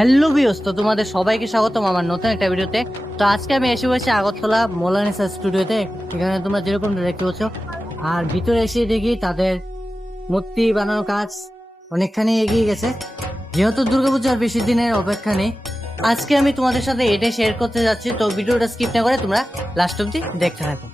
Hello viewers, তো তোমাদের সবাইকে স্বাগতম আমার নতুন একটা ভিডিওতে। তো আজকে আমি এসে হয়েছি আগরতলা মোলানিসা স্টুডিওতে। এখানে তোমরা যেরকম দেখতে পাচ্ছ, আর ভিতরে এসে দেখি তাদের মূর্তি বানানোর কাজ অনেকখানি এগিয়ে গেছে। যেহেতু দুর্গাপূজা আর বেশি দিনের অপেক্ষা নেই, আজকে আমি তোমাদের সাথে এটাই শেয়ার করতে যাচ্ছি। তো ভিডিওটা স্কিপ না করে তোমরা লাস্ট অব্দি দেখতে থাকো।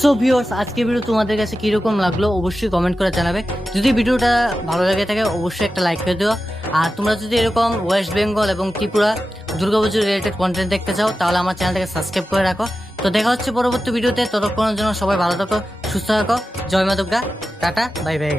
সো ভিউয়ার্স, আজকে ভিডিও তোমাদের কাছে কিরকম লাগলো অবশ্যই কমেন্ট করে জানাবে। যদি ভিডিওটা ভালো লাগে থাকে অবশ্যই একটা লাইক করে দিও। আর তোমরা যদি এরকম ওয়েস্ট বেঙ্গল এবং ত্রিপুরা দুর্গাপুজোর রিলেটেড কন্টেন্ট দেখতে চাও তাহলে আমার চ্যানেলটাকে সাবস্ক্রাইব করে রাখো। তো দেখা হচ্ছে পরবর্তী ভিডিওতে। ততক্ষণের জন্য সবাই ভালো থাকো, সুস্থ থাকো। জয় মা দুর্গা, টাটা, বাই বাই।